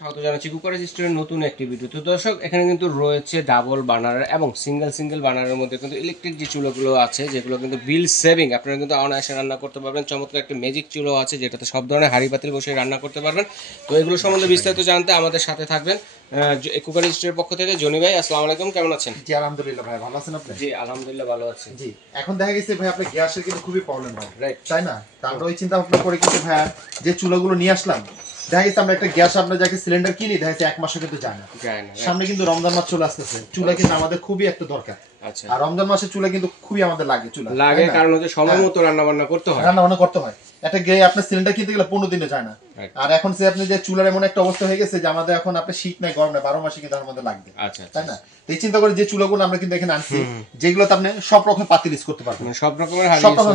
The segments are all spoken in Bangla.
স্বাগত জানাচ্ছি কুকার রেজিস্টারের নতুন একটি ভিডিও। তো দর্শক, এখানে কিন্তু রয়েছে ডাবল বার্নার এবং সিঙ্গেল বার্নারের মধ্যে কিন্তু ইলেকট্রিক যে চুলোগুলো আছে, যেগুলো কিন্তু বিল সেভিং, আপনারা কিন্তু অনায়াসে রান্না করতে পারবেন। চমৎকার একটি ম্যাজিক চুলো আছে যেটাতে সব ধরনের হাঁড়ি পাতিল বসে রান্না করতে পারবেন। তো এগুলো সম্বন্ধে বিস্তারিত জানতে আমাদের সাথে থাকবেন কুকার রেজিস্টারের পক্ষ থেকে জনি ভাই। আসসালামু আলাইকুম, কেমন আছেন? জি আলহামদুলিল্লাহ ভাই, ভালো আছেন আপনি? জি আলহামদুলিল্লাহ ভালো আছি। জি এখন দেখা গেছে ভাই আপনার গ্যাসের কিন্তু খুবই প্রবলেম হয়, রাইট, তাই না? তারপরে ওই চিন্তা ভাবনা করে কিন্তু ভাই যে চুলাগুলো নিয়ে আসলাম, দেখা গেছে আমরা একটা গ্যাস আপনার যাকে সিলিন্ডার কিনি, দেখা যাচ্ছে 1 মাসও কিন্তু যায় না। সামনে কিন্তু রমজান মাস চলে আসতেছে, চুলা কিন্তু আমাদের খুবই একটা দরকার। আচ্ছা, আর রমজান মাসে চুলা কিন্তু খুবই আমাদের লাগে, চুলা লাগে কারণ হচ্ছে সময় মতো রান্না বান্না করতে হয়। একটা গ্যাস আপনার সিলিন্ডার কিনতে গেলে 15 দিনে যায় না। আর এখন সে আপনি যে চুলার এমন একটা অবস্থা হয়ে গেছে যে আমাদের এখন আপনার শীত নাই গরম নাই 12 মাসে কিন্তু আমাদের লাগবে। আচ্ছা, তাই না? তো এই চিন্তা করে যে চুলাগুলো আমরা কিন্তু এখানে আনছি, যেগুলোতে আপনি সব রকম পাতিল ইউজ করতে পারবেন, সব রকমের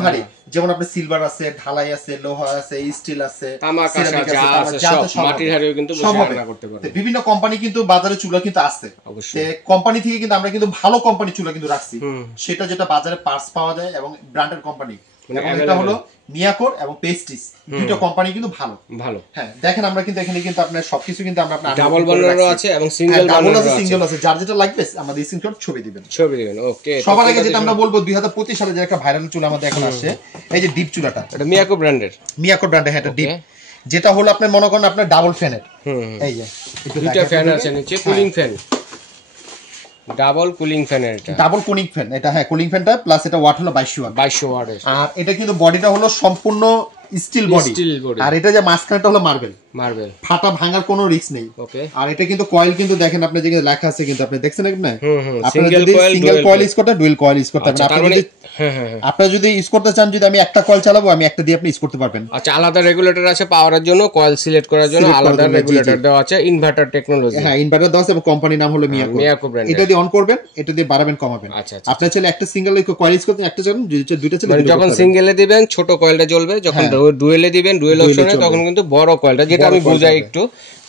হাঁড়ি, যেমন আপনি সিলভার আছে, ঢালাই আছে, লোহা আছে, স্টিল আছে, তামা কাঁসা যা আছে সব, মাটির হাঁড়িও কিন্তু বসে রান্না করতে পারবেন। বিভিন্ন কোম্পানি কিন্তু বাজারে চুলা কিন্তু আছে, অবশ্যই কোম্পানি থেকে কিন্তু আমরা কিন্তু ভালো কোম্পানি চুলা কিন্তু রাখছি, সেটা যেটা বাজারে পার্টস পাওয়া যায় এবং ব্র্যান্ডেড কোম্পানি। এটা হলো মিয়াকোর এবং পেস্টিস, দুটো কোম্পানি কিন্তু ভালো ভালো। হ্যাঁ দেখেন, আমরা কিন্তু এখানে কিন্তু আপনার সবকিছু কিন্তু আমরা আপনার ডাবল বার্নারও আছে এবং সিঙ্গেল বার্নারও আছে, সিঙ্গেল আছে, যার যেটা লাগবে আমাদের স্ক্রিনশট ছবি দিবেন। ওকে, সবার আগে যেটা আমরা বলবো 2025 সালে যে একটা ভাইরাল চুলা আমাদের এখন আসছে, এই যে ডিপ চুলাটা, এটা মিয়াকো ব্র্যান্ডের, হ্যাঁ এটা ডিপ, যেটা হলো আপনি মনে করেন আপনার ডাবল ফ্যানের, এই যে দুটো ফ্যান আছে নিচে, cooling fan, double cooling fan, double cooling fan এটা, হ্যাঁ কুলিং ফ্যানটা প্লাস এটা ওয়াট হলো 2200 ওয়াট। আর এটা কিন্তু বডিটা হলো সম্পূর্ণ স্টিল বডি, আর এটা যে মাঝখানটা হলো মার্বেল, ফাটা ভাঙার কোনো রিস্ক নেই। আর এটা কিন্তু কয়েল কিন্তু দেখেন আপনি যে লেখা আছে কিন্তু আপনি দেখছেন না, আপনি যদি সিঙ্গেল কয়েল ইউজ করতে, ডুয়াল কয়েল ইউজ করতে পারবেন। আপনি যদি ইউজ করতে চান, যদি আমি একটা কয়েল চালাবো, আমি একটা দিয়ে আপনি ইউজ করতে পারবেন। আচ্ছা, আলাদা রেগুলেটর আছে পাওয়ারের জন্য, কয়েল সিলেক্ট করার জন্য আলাদা রেগুলেটর দেওয়া আছে, ইনভার্টার টেকনোলজি, হ্যাঁ ইনভার্টার দেওয়া আছে এবং কোম্পানির নাম হলো মিয়াকো ব্র্যান্ড। এটা দিয়ে অন করবেন, এটা দিয়ে বাড়াবেন কমাবেন। আপনি চাইলে একটা সিঙ্গেল কয়েল ইউজ করতে, একটা চাইলে দুইটা চাইলে, যখন সিঙ্গেলে দিবেন ছোট কয়েলটা জ্বলবে, যখন ডুয়েলে দিবেন ডুয়েল অপশনে তখন কিন্তু বড় কয়েলটা, যেটা আমি বুঝাই একটু।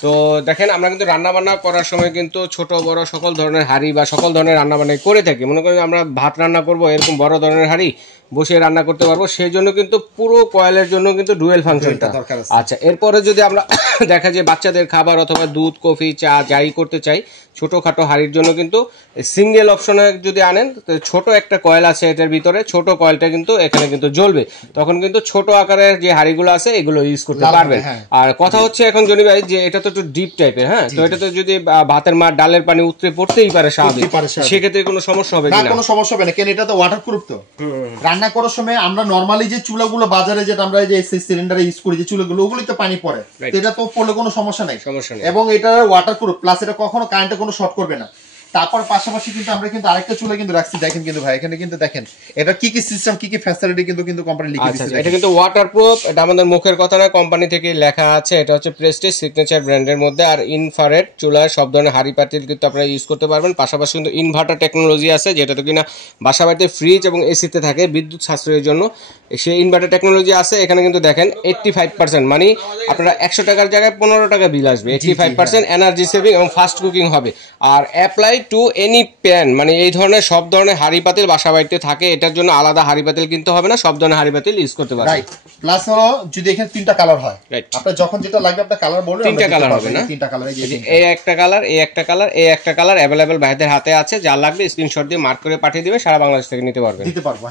তো দেখেন, আমরা কিন্তু রান্না বান্না করার সময় কিন্তু ছোট বড় সকল ধরনের হাঁড়ি বা সকল ধরনের রান্না বান্না করে থাকি। মনে করি আমরা ভাত রান্না করব, এরকম বড় ধরনের হাঁড়ি বসে রান্না করতে পারবো, সেই জন্য কিন্তু পুরো কয়েলের জন্য কিন্তু ডুয়েল ফাংশনটা দরকার। আচ্ছা, এরপরে যদি আমরা দেখা যায় বাচ্চাদের খাবার অথবা দুধ কফি চা যাই করতে চাই, ছোটখাটো হাঁড়ির জন্য কিন্তু সিঙ্গেল অপশনে যদি আনেন, ছোট একটা কয়েল আছে এটার ভিতরে, ছোট কয়েলটা কিন্তু এখানে কিন্তু জ্বলবে, তখন কিন্তু ছোট আকারের যে হাঁড়িগুলো আছে এগুলো ইউজ করতে পারবেন। আর কথা হচ্ছে এখন জনি ভাই যে এটা তো একটু ডিপ টাইপের, হ্যাঁ, তো এটাতে যদি ভাতের মার ডালের পানি উতরে পড়তেই পারে স্বাভাবিক, সেক্ষেত্রে কোনো সমস্যা হবে না? কোনো সমস্যা হবে না, কেন এটা তো ওয়াটারপ্রুফ। তো রান্না করার সময় আমরা নরমালি যে চুলাগুলো বাজারে যেটা আমরা যে সিলিন্ডারে ইউজ করি, যে চুলাগুলো ওগুলোতে পানি পড়ে, এটা তো পড়লে কোনো সমস্যা নাই, এবং এটা ওয়াটারপ্রুফ প্লাস এটা কখনো কারেন্টে কোনো শর্ট করবে না। তারপর পাশাপাশি কিন্তু আমরা কিন্তু আরেকটা চুলা কিন্তু রাখছি, দেখেন কিন্তু ভাই এখানে কিন্তু দেখেন এটা কি কি সিস্টেম, কি কি ফ্যাসিলিটি কিন্তু কোম্পানি লিখে দিয়েছে। এটা কিন্তু ওয়াটারপ্রুফ, এটা আমাদের মুখের কথা না, কোম্পানি থেকে লেখা আছে। এটা হচ্ছে প্রেস্টিজ সিগনেচার ব্র্যান্ডের মধ্যে। আর ইনফ্রারেড চুলায় সব ধরনের হাঁড়ি পাতিল কিন্তু আপনারা ইউজ করতে পারবেন। পাশাপাশি কিন্তু ইনভার্টার টেকনোলজি আছে, যেটা তো কিনা বাসা বাড়িতে ফ্রিজ এবং এসিতে থাকে বিদ্যুৎ সাশ্রয়ের জন্য, সেই ইনভার্টার টেকনোলজি আছে। এখানে কিন্তু দেখেন 85%, মানে আপনারা 100 টাকার জায়গায় 15 টাকা বিল আসবে, 85% এনার্জি সেভিং এবং ফাস্ট কুকিং হবে। আর অ্যাপ্লাই টু এনি প্যান, মানে এই ধরনের সব ধরনের হাঁড়ি পাতিল বাসা বাড়িতে থাকে, এটার জন্য আলাদা হাঁড়ি পাতিল কিনতে হবে না, সব ধরনের হাঁড়ি পাতিল ইউজ করতে পারবেন। রাইট, প্লাস হলো যদি এখানে 3টা কালার হয়, আপনার যখন যেটা লাগবে আপনার কালার বলবেন, 3টা কালার হবে না, 3টা কালার, এই একটা কালার, এই একটা কালার, এই একটা কালার अवेलेबल ভাইদের হাতে আছে, যা লাগবে স্ক্রিনশট দিয়ে মার্ক করে পাঠিয়ে দিবেন, সারা বাংলাদেশ থেকে নিতে পারবো।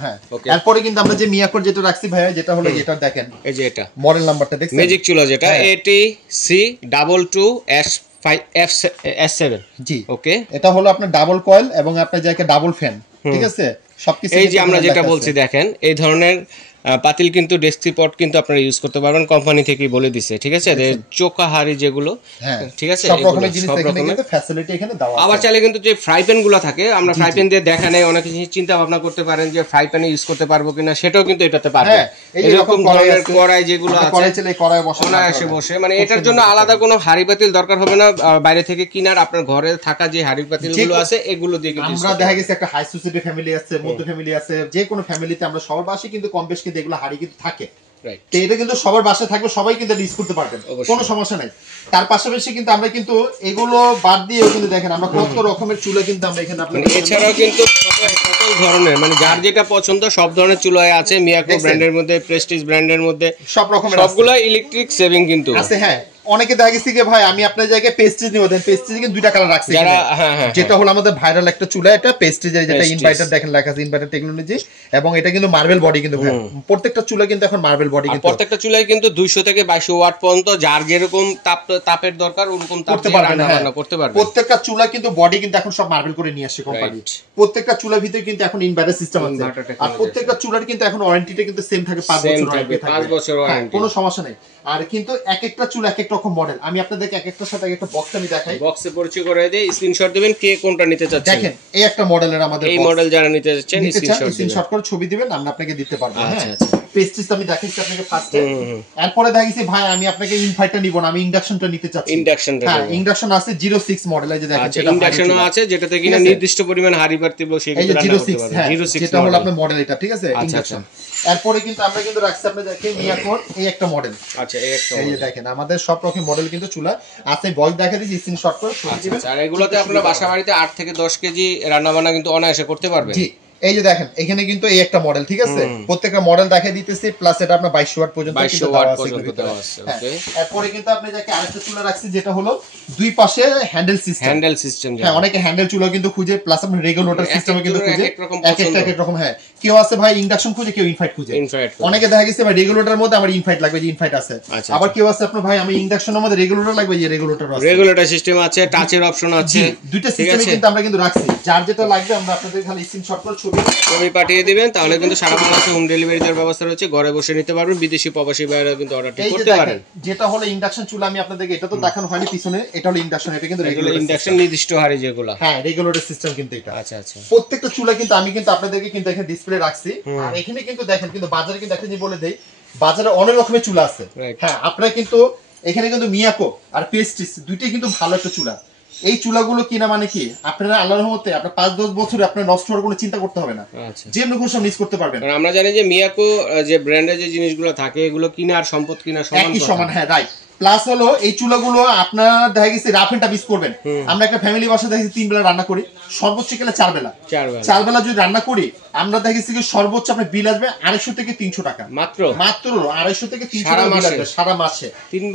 হ্যাঁ, এরপরে কিন্তু আমরা যে মিয়াকোর যেটা রাখছি ভাইয়া, যেটা হলো এটা দেখেন, এই যে এটা মডেল নাম্বারটা দেখছেন, ম্যাজিক চুলা, যেটা ATC22S7। জি, ওকে, এটা হলো আপনার ডাবল কয়েল এবং আপনার যে একটা ডাবল ফ্যান, ঠিক আছে, সবকিছু এই যে আমরা যেটা বলছি দেখেন, এই ধরনের পাতিল কিন্তু ডেস্কটপ কিন্তু আপনারা ইউজ করতে পারবেন, কোম্পানি থেকেই বলে দিছে, ঠিক আছে। চোকা হাড়ি যেগুলো, ঠিক আছে, সব রকমের জিনিস এখানে কিন্তু ফ্যাসিলিটি এখানে দেওয়া আছে। আবার চাইলে কিন্তু যে ফ্রাই প্যান গুলো থাকে, আমরা ফ্রাই প্যান দিয়ে দেখা নেই, অনেক কিছু চিন্তা ভাবনা করতে পারেন যে ফ্রাই প্যানে ইউজ করতে পারবো কিনা, সেটাও কিন্তু এটাতে পারবে। এরকম ধরনের কড়াই যেগুলো আছে, কড়াই বসানো বসে, মানে এটার জন্য আলাদা কোনো হাড়ি পাতিল দরকার হবে না, বাইরে থেকে কিনার আপনার ঘরে থাকা যে হাড়ি পাতিল গুলো আছে এগুলো দিয়ে কিন্তু আমরা দেখা গেছে একটা হাই সোসাইটি ফ্যামিলি আছে, মধ্য ফ্যামিলি আছে, যে কোনো ফ্যামিলিতে আমরা সবার বাসায় কিন্তু কম বেশ কিন্তু এগুলো হাড়ি কিন্তু থাকে, তো এটা কিন্তু সবার বাসায় থাকবে, সবাই কিন্তু ইউজ করতে পারবেন, কোনো সমস্যা নাই। তার পাশাপাশি কিন্তু আমরা কিন্তু এগুলো বাদ দিয়েও কিন্তু দেখেন আমরা কত রকমের চুলা কিন্তু আমরা এখানে আপনাদের, এছাড়াও কিন্তু সকল ধরনের, মানে যার যেটা পছন্দ সব ধরনের চুলাই আছে, মিয়াকো ব্র্যান্ডের মধ্যে, প্রেস্টিজ ব্র্যান্ডের মধ্যে, সব রকমের সবগুলো ইলেকট্রিক সেভিং কিন্তু আছে। হ্যাঁ, অনেকে দেখা গেছে যে ভাই আমি আপনার জায়গায় পেস্টিজ নিব, দেন পেস্টিজ কিন্তু দুইটা কালার রাখছি, যেটা হলো আমাদের ভাইরাল একটা চুলা, এটা পেস্টিজের যেটা ইনভার্টার দেখেন লেখা আছে ইনভার্টার টেকনোলজি, এবং এটা কিন্তু মার্বেল বডি, কিন্তু প্রত্যেকটা চুলা কিন্তু এখন মার্বেল বডি, কিন্তু প্রত্যেকটা চুলায় কিন্তু 200 থেকে 2200 ওয়াট পর্যন্ত যার যেরকম তাপের দরকার ওরকম তাপ করতে পারবে। প্রত্যেকটা চুলা কিন্তু বডি কিন্তু এখন সব মার্বেল করে নিয়ে আসছে কোম্পানি। প্রত্যেকটা চুলার ভিতরে কিন্তু এখন ইনভার্টার সিস্টেম আছে, আর প্রত্যেকটা চুলার কিন্তু এখন ওয়ারেন্টিটা কিন্তু সেম থাকে, 5 বছর ওয়ারেন্টি, কোনো সমস্যা নেই। আর কিন্তু এক একটা চুলা এক এক রকম মডেল, আমি আপনাদেরকে এক একটার সাথে একটা বক্স আমি দেখাই, বক্সে পরিচয় করে দেই, স্ক্রিনশট দিবেন কে কোনটা নিতে চাচ্ছেন। দেখেন এই একটা মডেলের আমাদের এই মডেল যারা নিতে চাচ্ছেন স্ক্রিনশট করে ছবি দিবেন, আমরা আপনাকে দিতে পারবো। হ্যাঁ পেস্টিস আমি দেখাইছি আপনাকে ফার্স্টে, এরপরে দেখাইছি ভাই আমি আপনাকে ইনভার্টার নিব না, আমি ইন্ডাকশনটা নিতে চাচ্ছি। হ্যাঁ ইন্ডাকশন আছে 06 মডেল, এই যে দেখেন সেটা ইন্ডাকশনও আছে, যেটাতে কিনা নির্দিষ্ট পরিমাণ হাড়ি বাড়তি বসে কিন্তু রান্না করতে পারবেন। 06 যেটা হলো আপনার মডেল এটা, ঠিক আছে ইন্ডাকশন। এরপরে কিন্তু আমরা কিন্তু রাখছি আপনি দেখেন মিয়াকোর এই একটা মডেল। আচ্ছা এই একটা এই যে দেখেন আমাদের সব রকম মডেল কিন্তু চুলা আছে, বক্স দেখা দিয়েছি, স্ক্রিনশট করে ছবি দিবেন। আর এগুলোতে আপনারা বাসা বাড়িতে 8 থেকে 10 কেজি রান্না বান্না কিন্তু অনায়াসে করতে পারবেন। জি এই যে দেখেন এখানে কিন্তু এই একটা মডেল, ঠিক আছে প্রত্যেকটা মডেল দেখাই দিতেছি, প্লাস এটা আপনার 2200 ওয়াট পর্যন্ত দেওয়া আছে। ওকে এরপরে কিন্তু আপনি যাকে আরেকটা চুলা রাখছি যেটা হলো দুই পাশে হ্যান্ডেল সিস্টেম। হ্যাঁ অনেকে হ্যান্ডেল চুলা কিন্তু খুঁজে, প্লাস আপনি রেগুলেটর সিস্টেমে কিন্তু খুঁজে, এক এক রকম। হ্যাঁ কেউ আছে ভাই ইন্ডাকশন খুঁজে, কেউ ইনফাইট খুঁজে, অনেকে দেখা গেছে ভাই রেগুলেটরের মধ্যে আমার ইনফাইট লাগবে, যে ইনফাইট আছে। আবার কেউ আছে আপনার ভাই আমি ইন্ডাকশনের মধ্যে রেগুলেটর লাগবে, যে রেগুলেটর সিস্টেম আছে, টাচের অপশন আছে, দুইটা সিস্টেমে কিন্তু আমরা কিন্তু রাখছি, যার যেটা লাগবে আমরা আপনাদের খালি স্ক্রিনশট করে ছবি পাঠিয়ে দিবেন, তাহলে কিন্তু সারা বাংলাদেশে হোম ডেলিভারি দেওয়ার ব্যবস্থা রয়েছে, ঘরে বসে নিতে পারবেন, বিদেশি প্রবাসী ভাইরা কিন্তু অর্ডার করতে পারেন। যেটা হলো ইন্ডাকশন চুলা আমি আপনাদেরকে এটা তো দেখানো হয়নি পিছনে, এটা হলো ইন্ডাকশন, এটা কিন্তু রেগুলার ইন্ডাকশন নির্দিষ্ট হারে যেগুলো, হ্যাঁ রেগুলেটর সিস্টেম কিন্তু এটা। আচ্ছা আচ্ছা প্রত্যেকটা চুলা কিন্তু আমি কিন্তু আপনাদেরকে কিন্তু এখানে ডিসপ্লে রাখছি, আর এখানে কিন্তু দেখেন কিন্তু বাজারে কিন্তু একটা জিনিস বলে দেই, বাজারে অনেক রকমের চুলা আছে। হ্যাঁ আপনারা কিন্তু এখানে কিন্তু মিয়াকো আর পেস্টিস দুইটাই কিন্তু ভালো একটা চুলা। এই চুলাগুলো কিনা মানে কি আপনারা আল্লাহর রহমতে আপনার 5-10 বছরে আপনার নষ্ট হওয়ার কোনো চিন্তা করতে হবে না, যেমন খুশি সব ইউজ করতে পারবেন। আমরা জানি যে মিয়াকো যে ব্র্যান্ডের যে জিনিসগুলো থাকে এগুলো কিনা আর সম্পদ কিনা সমান। হ্যাঁ রাইট। প্লাস হলো এই চুলাগুলো আপনারা দেখা গেছে রাফ এন্ড টাফ ইউজ করবেন। আমরা একটা ফ্যামিলি বাসা দেখেছি 3 বেলা রান্না করি, সর্বোচ্চ গেলে 4 বেলা যদি রান্না করি আমরা দেখেছি কি সর্বোচ্চ আপনার বিল আসবে 250 থেকে 300 টাকা, মাত্র 250 থেকে 300 টাকা বিল আসবে সারা মাসে। 3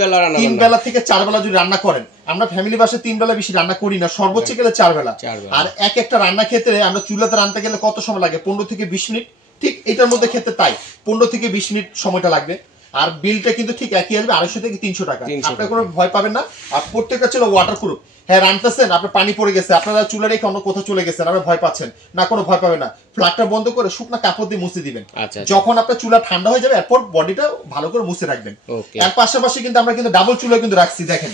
বেলা থেকে 4 বেলা যদি রান্না করেন, আমরা ফ্যামিলি বাসায় 3 বেলা বেশি রান্না করি না, সর্বোচ্চ গেলে 4 বেলা। আর এক একটা রান্না ক্ষেত্রে আমরা চুলাতে রান্নাতে গেলে কত সময় লাগে? 15 থেকে 20 মিনিট। ঠিক এটার মধ্যে ক্ষেত্রে তাই 15 থেকে 20 মিনিট সময়টা লাগবে, আর বিলটা কিন্তু ঠিক একই আসবে 250 থেকে 300 টাকা। আপনারা কোনো ভয় পাবেন না। আর প্রত্যেকটা ছিল ওয়াটারপ্রুফ। হ্যাঁ রান্নাতেছেন আপনার পানি পড়ে গেছে, আপনারা চুলা রেখে অন্য কোথাও চলে গেছেন, আপনারা ভয় পাচ্ছেন না, কোনো ভয় পাবেন না। ফ্ল্যাগটা বন্ধ করে শুকনা কাপড় দিয়ে মুছে দিবেন। যখন আপনার চুলা ঠান্ডা হয়ে যাবে এরপর বডিটা ভালো করে মুছে রাখবেন। এর পাশাপাশি কিন্তু আমরা কিন্তু ডাবল চুলা কিন্তু রাখছি, দেখেন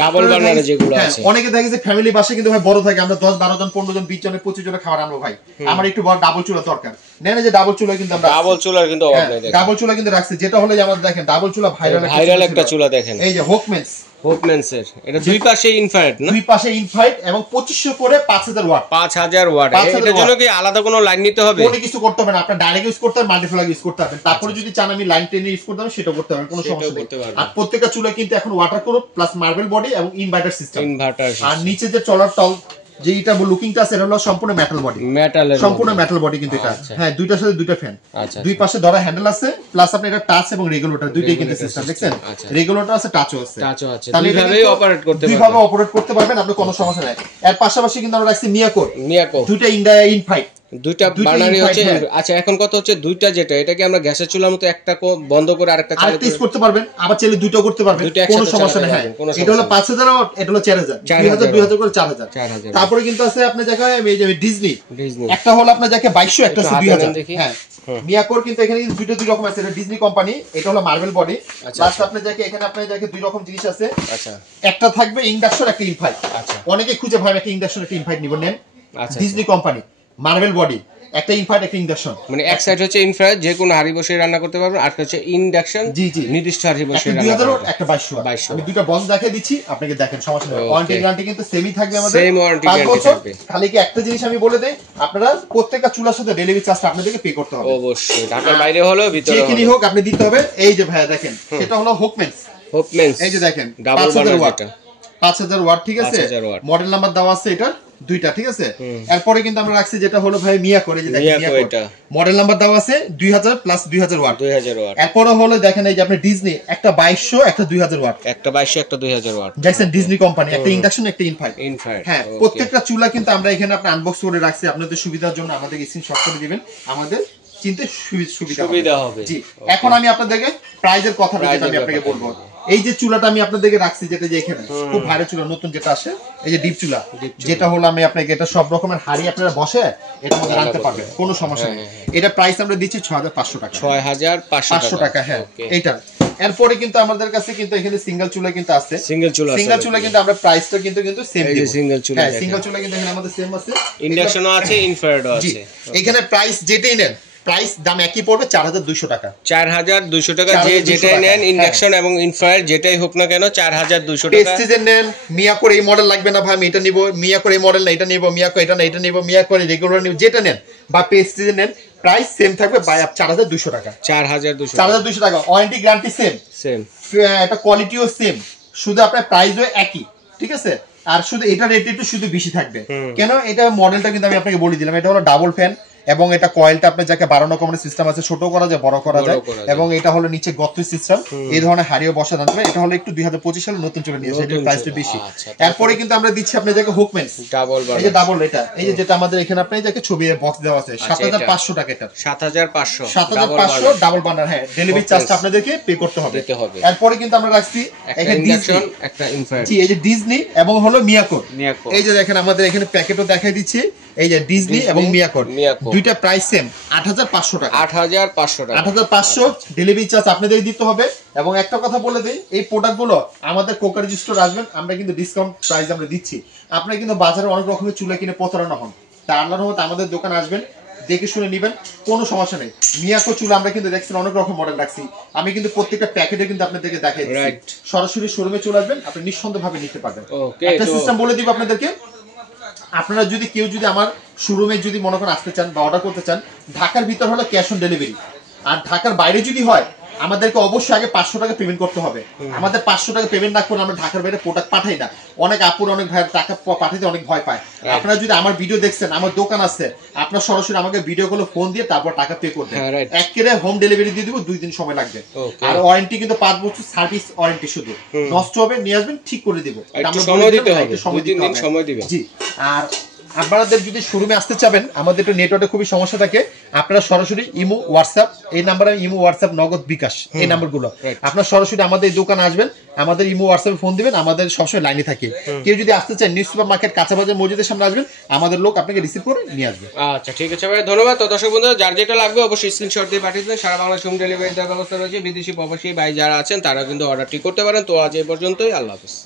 ডাবল বার্নার যেগুলো আছে। অনেকে দেখে যে ফ্যামিলি বাসা কিন্তু ভাই বড় থাকে, আমরা 10-12 জন 15 জন 20 জনের 25 জনের খাবার আনবো, ভাই আমার একটু বড় ডাবল চুলা দরকার। নেন যে ডাবল চুলা কিন্তু আমরা ডাবল চুলার কিন্তু অভাব নাই, দেখেন ডাবল চুলা কিন্তু রাখছি, যেটা হলো যে আমাদের দেখেন ডাবল চুলা ভাইরাল একটা চুলা দেখেন, এই যে হোকমেন্সের এটা দুই পাশে ইনফ্রারেড না, দুই পাশে ইনফ্রারেড এবং 2500 করে 5000 ওয়াট 5000 ওয়াট। এটার জন্য কি আলাদা কোনো লাইন নিতে হবে? কোনো কিছু করতে হবে না, আপনি ডাইরেক্ট ইউজ করতে পারবেন, মাল্টিপ্লাগ ইউজ করতে পারবেন। তারপরে যদি চান আমি লাইন টেনে ইউজ করতে পারবেন সেটা করতে পারবেন, কোনো সমস্যা নেই। আর প্রত্যেকটা চুলা কিন্তু এখন ওয়াটারপ্রুফ প্লাস মার্বেল বডি এবং ইনভার্টার সিস্টেম। আর নিচে যে চলার তল যে এটা লুকিংটা আছে এটা হলো সম্পূর্ণ মেটাল বডি, সম্পূর্ণ মেটাল বডি কিন্তু এটা। হ্যাঁ দুইটার সাথে দুইটা ফ্যান, দুই পাশে ধরা হ্যান্ডেল আছে, প্লাস আপনি এটা টাচ এবং রেগুলেটর দুইটাই কিন্তু সিস্টেম দেখছেন, রেগুলেটর আছে টাচও আছে, তাহলে দুইভাবেই অপারেট করতে পারবেন, দুইভাবে অপারেট করতে পারবেন, আপনি কোনো সমস্যা নাই। এর পাশাপাশি কিন্তু আমরা রাখছি মিয়াকো দুইটা ইনফাইট, দুইটা বার্নারই হচ্ছে। আচ্ছা এখন কত হচ্ছে দুইটা, যেটা এটা কি আমরা গ্যাসের চুলার মতো একটা বন্ধ করে আরেকটা চালু করতে পারবেন, আবার চাইলে দুইটা করতে পারবেন, কোনো সমস্যা নেই। হ্যাঁ এটা হলো 5000 আর এটা হলো 4000, 2000 করে 4000। তারপরে কিন্তু আছে আপনি জায়গায় এই যে ডিজনি একটা হলো আপনার যাকে 2200, একটা আছে 2000। হ্যাঁ মিয়াকোর কিন্তু এখানে দুটো দুই রকম আছে, এটা ডিজনি কোম্পানি, এটা হলো মার্বেল বডি। লাস্ট আপনি যাকে এখানে আপনি যাকে দুই রকম জিনিস আছে। আচ্ছা একটা থাকবে ইন্ডাকশন, একটা ইনফাইট। আচ্ছা অনেকে খুঁজে ভাই একটা ইন্ডাকশন একটা ইনফাইট নিবেন, নেন ডিজনি কোম্পানি মার্বেল বডি, একটা ইনফ্রারেড একটা ইন্ডাকশন। মানে এক সাইড হচ্ছে ইনফ্রারেড যে কোনো হাড়ি বসে রান্না করতে পারবেন, আর হচ্ছে ইন্ডাকশন নির্দিষ্ট হাড়ি বসে রান্না করতে পারবেন। একটা 2200 আমি দুটো বক্স দেখিয়ে দিচ্ছি আপনাকে, দেখেন সমস্যা নেই। ওয়ারেন্টি গ্যারান্টি কিন্তু সেমই থাকবে আমাদের, সেম ওয়ারেন্টি গ্যারান্টি থাকবে। খালি কি একটা জিনিস আমি বলে দেই, আপনারা প্রত্যেকটা চুলার সাথে ডেলিভারি চার্জ আপনাদেরকে পে করতে হবে অবশ্যই, ঢাকার বাইরে হলো ভিতরে যেখানেই হোক আপনি দিতে হবে। এই যে ভাইয়া দেখেন এটা হলো হোকমেন্স, এই যে দেখেন ডাবল বার্নার, যেটা 5000 ওয়াট, ঠিক আছে, মডেল নাম্বার দেওয়া আছে এটা দুইটা, ঠিক আছে। এরপরে কিন্তু আমরা রাখছি যেটা হলো ভাই মিয়া করে, যে দেখেন মিয়া মডেল নাম্বার দেওয়া আছে 2000 প্লাস 2000 ওয়াট। এরপরে হলো দেখেন এই যে আপনি ডিজনি একটা 2200 একটা 2000 ওয়াট, একটা 2200 একটা 2000 ওয়াট দেখছেন ডিজনি কোম্পানি, একটা ইন্ডাকশন একটা ইনফ্রারেড। হ্যাঁ, প্রত্যেকটা চুলা কিন্তু আমরা এখানে আপনি আনবক্স করে রাখছি আপনাদের সুবিধার জন্য, আমাদের স্ক্রিনশট করে দিবেন, আমাদের চিনতে সুবিধা হবে। জি, এখন আমি আপনাদেরকে প্রাইজের কথাটা যেটা আমি আপনাকে বলবো, এই যে চুলাটা আমি আপনাদেরকে রাখছি যেটা যে এখানে খুব ভারী চুলা নতুন যেটা আসে, এই যে ডিপ চুলা, যেটা হলো আমি আপনাকে এটা সব রকমের হাড়ি আপনারা বসে এটার মধ্যে রাখতে পারবেন, কোনো সমস্যা নেই। এটা প্রাইস আমরা দিচ্ছি 6500 টাকা, 6500 টাকা। হ্যাঁ, এইটা। এরপরে কিন্তু আমাদের কাছে কিন্তু এখানে সিঙ্গেল চুলা কিন্তু আছে, সিঙ্গেল চুলা কিন্তু আমরা প্রাইসটা কিন্তু সেম দিব। সিঙ্গেল চুলা, হ্যাঁ সিঙ্গেল চুলা কিন্তু এখানে আমাদের সেম আছে, ইন্ডাকশনও আছে, ইনফ্রারেডও আছে। এখানে প্রাইস যেটাই নেন প্রাইস দাম একই পড়বে 4200 টাকা, 4200 টাকা। যে যেটাই নেন ইন্ডাকশন এবং ইনফ্রারেড যেটাই হোক না কেন 4200 টাকা। পেস্টিজের নেন, মিয়া করে এই মডেল লাগবে না ভাই আমি এটা নিব, মিয়া করে এই মডেল না এটা নিব, মিয়া করে এটা না এটা নিব, মিয়া করে রেগুলার নিব, যেটা নেন বা পেস্টিজের নেন প্রাইস সেম থাকবে 4200 টাকা, 4200 টাকা। ওয়ারেন্টি গ্যারান্টি সেম, এটা কোয়ালিটিও সেম, শুধু আপনার প্রাইসও একই, ঠিক আছে। আর শুধু এটা রেট একটু শুধু বেশি থাকবে কেন, এটা মডেলটা কিন্তু আমি আপনাকে বলে দিলাম, এটা হলো ডাবল ফ্যান এবং এটা কয়েলটা আপনি যাকে বাড়ানো কমানোর সিস্টেম আছে, ছোট করা যায় বড় করা যায়, এবং এটা হলো নিচে গর্ত সিস্টেম, এই ধরনের হাড়িও বসা যাবে। এটা হলো একটু 2025 সালে নতুন চলে নিয়েছে, এটার প্রাইসটা বেশি। এরপরে কিন্তু আমরা দিচ্ছি আপনি যাকে হুকম্যান ডাবল, এই যে ডাবল, এটা এই যে যেটা আমাদের এখানে আপনি যাকে ছবি বক্স দেওয়া আছে 7500 টাকা, এটা 7500 ডাবল বান্ডার। হ্যাঁ, ডেলিভারি চার্জটা আপনাদেরকে পে করতে হবে। এরপরে কিন্তু আমরা রাখছি একটা ইন্ডাকশন একটা ইনফ্রারেড, জি এই যে ডিজনি এবং হলো মিয়াকো, এই যে দেখেন আমাদের এখানে প্যাকেটও দেখাই দিচ্ছি, এই যে ডিজনি এবং মিয়াকো দুইটা প্রাইস সেম 8500 টাকা, 8500 ডেলিভারি চার্জ আপনাদের দিতে হবে। এবং একটা কথা বলে দেই, এই প্রোডাক্টগুলো আমাদের কোকারেজ স্টোর আসবেন, আমরা কিন্তু ডিসকাউন্ট প্রাইস আমরা দিচ্ছি। আপনারা কিন্তু বাজারে অনেক রকমের চুলা কিনে প্রতারণা হন, তা আল্লাহর রহমতে আমাদের দোকানে আসবেন, দেখে শুনে নেবেন, কোনো সমস্যা নেই। মিয়াকো চুলা আমরা কিন্তু দেখছেন অনেক রকম মডেল রাখছি, আমি কিন্তু প্রত্যেকটা প্যাকেটে কিন্তু আপনাদেরকে দেখাই দিচ্ছি, সরাসরি শোরুমে চলে আসবেন, আপনি নিঃসন্দেহভাবে নিতে পারবেন। একটা সিস্টেম বলে দিব আপনাদেরকে, আপনারা যদি কেউ যদি আমার শোরুমে যদি মনে করেন আসতে চান বা অর্ডার করতে চান, ঢাকার ভিতর হলো ক্যাশ অন ডেলিভারি, আর ঢাকার বাইরে যদি হয় আমাদেরকে অবশ্যই আগে 500 টাকা পেমেন্ট করতে হবে। আমাদের 500 টাকা পেমেন্ট না করে আমরা ঢাকার বাইরে প্রোডাক্ট পাঠাই না, অনেক আপুর অনেক ভাইয়ের টাকা পাঠাতে অনেক ভয় পায়। আপনারা যদি আমার ভিডিও দেখছেন, আমার দোকান আছে, আপনার সরাসরি আমাকে ভিডিও কলে ফোন দিয়ে তারপর টাকা পে করবেন, একেবারে হোম ডেলিভারি দিয়ে দিব, 2 দিন সময় লাগবে। আর ওয়ারেন্টি কিন্তু 5 বছর সার্ভিস ওয়ারেন্টি, শুধু নষ্ট হবে নিয়ে আসবেন ঠিক করে দিব, সময় দিতে হবে, 2-3 দিন সময় দিবেন। জি, আর আপনাদের যদি শোরুমে আসতে চাবেন, আমাদের একটু নেটওয়ার্কে খুবই সমস্যা থাকে, আপনারা সরাসরি ইমো হোয়াটসঅ্যাপ, এই নাম্বারে ইমো হোয়াটসঅ্যাপ নগদ বিকাশ এই নাম্বারগুলো, আপনারা সরাসরি আমাদের এই দোকানে আসবেন, আমাদের ইমো হোয়াটসঅ্যাপে ফোন দিবেন, আমাদের সবসময় লাইনে থাকে। কেউ যদি আসতে চান নিউ সুপার মার্কেট কাঁচাবাজার মসজিদের সামনে আসবেন, আমাদের লোক আপনাকে রিসিভ করে নিয়ে আসবে। আচ্ছা ঠিক আছে ভাই, ধন্যবাদ। তো দর্শক বন্ধুরা, যার যেটা লাগবে অবশ্যই স্ক্রিনশট দিয়ে পাঠিয়ে দেবেন, সারা বাংলাদেশ হোম ডেলিভারি দেওয়ার ব্যবস্থা রয়েছে। বিদেশি প্রবাসী ভাই যারা আছেন তারা কিন্তু অর্ডারটি করতে পারেন। তো আজ এই পর্যন্তই, আল্লাহ হাফেজ।